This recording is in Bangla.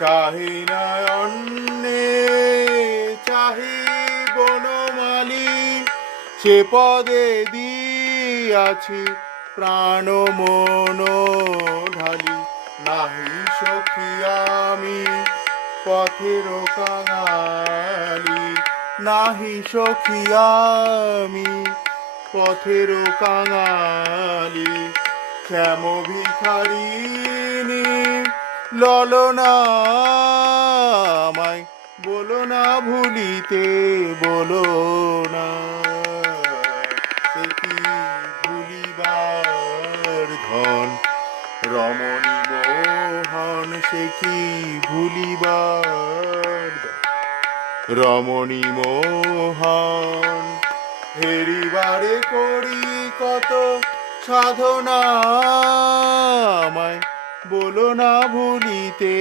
চাহি না অন্যে চাহি বনমালী, সে পদে দিয়াছি প্রাণ মন ঢালি। নাহি সখী আমি পথের কাঙালি, নাহি সখী আমি পথের কাঙালি। শ্যাম ভিখারিণী ললনা আমায় বলো না ভুলিতে, বলো না সে কি ভুলিবার ধন। রমণী মোহন সে কি ভুলিবার ধন। রমণী মোহন হেরিবারে করি কত সাধনা, আমায় বলো না ভুলিতে।